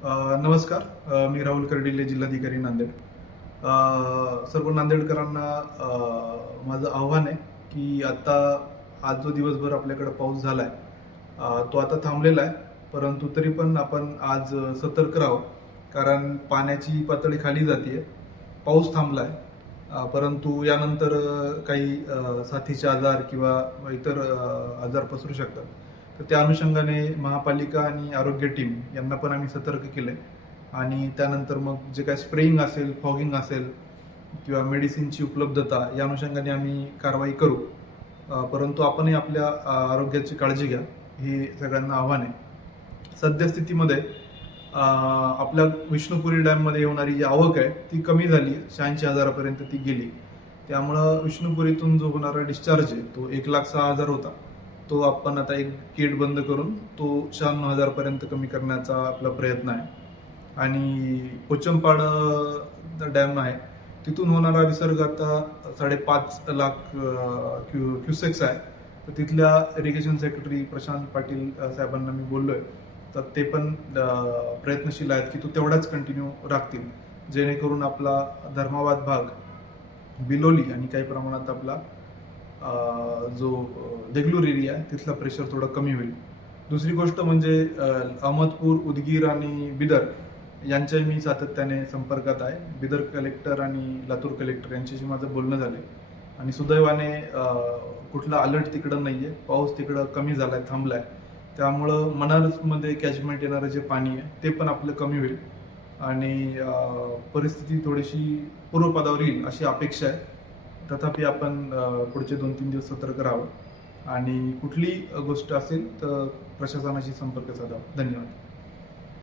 नमस्कार. मी राहुल कर्डिले, जिल्हाधिकारी नांदेड. सर्व नांदेडकरांना माझं आव्हान आहे की आता आज जो दिवसभर आपल्याकडे पाऊस झाला आहे तो आता थांबलेला आहे, परंतु तरी पण आपण आज सतर्क राहावं, कारण पाण्याची पातळी खाली जाते. पाऊस थांबला आहे, परंतु यानंतर काही साथीचे आजार किंवा इतर आजार पसरू शकतात. तर त्या अनुषंगाने महापालिका आणि आरोग्य टीम यांना पण आम्ही सतर्क केलं आहे. आणि त्यानंतर मग जे काय स्प्रेइंग असेल, फॉगिंग असेल किंवा मेडिसिनची उपलब्धता या अनुषंगाने आम्ही कारवाई करू. परंतु आपणही आपल्या आरोग्याची काळजी घ्या, हे सगळ्यांना आव्हान आहे. सद्यस्थितीमध्ये आपल्या विष्णुपुरी डॅममध्ये होणारी जी आवक आहे ती कमी झाली, 86,000पर्यंत ती गेली. त्यामुळं विष्णुपुरीतून जो होणारा डिस्चार्ज आहे तो 1,06,000 होता. तो आपण आता एक गेट बंद करून तो 96,000पर्यंत कमी करण्याचा आपला प्रयत्न आहे. आणि पोचमपाड डॅम आहे, तिथून होणारा विसर्ग आता 5.5 लाख क्युसेक्स आहे. तर तिथल्या इरिगेशन सेक्रेटरी प्रशांत पाटील साहेबांना मी बोललोय, तर ते पण प्रयत्नशील आहेत की तो तेवढाच कंटिन्यू राखतील, जेणेकरून आपला धर्माबाद भाग, बिलोली आणि काही प्रमाणात आपला जो देगलूर एरिया आहे तिथला प्रेशर थोडं कमी होईल. दुसरी गोष्ट म्हणजे अहमदपूर, उदगीर आणि बिदर यांच्याही मी सातत्याने संपर्कात आहे. बिदर कलेक्टर आणि लातूर कलेक्टर यांच्याशी माझं बोलणं झालं आणि सुदैवाने कुठला अलर्ट तिकडं नाही आहे. पाऊस तिकडं कमी झाला आहे, थांबला आहे. त्यामुळं मनारमध्ये कॅचमेंट येणारं जे पाणी आहे ते पण आपलं कमी होईल आणि परिस्थिती थोडीशी पूर्वपदावर येईल अशी अपेक्षा आहे. तथापि आपण पुढचे 2-3 दिवस सतर्क राहावं आणि कुठली गोष्ट असेल तर प्रशासनाशी संपर्क साधावा. धन्यवाद.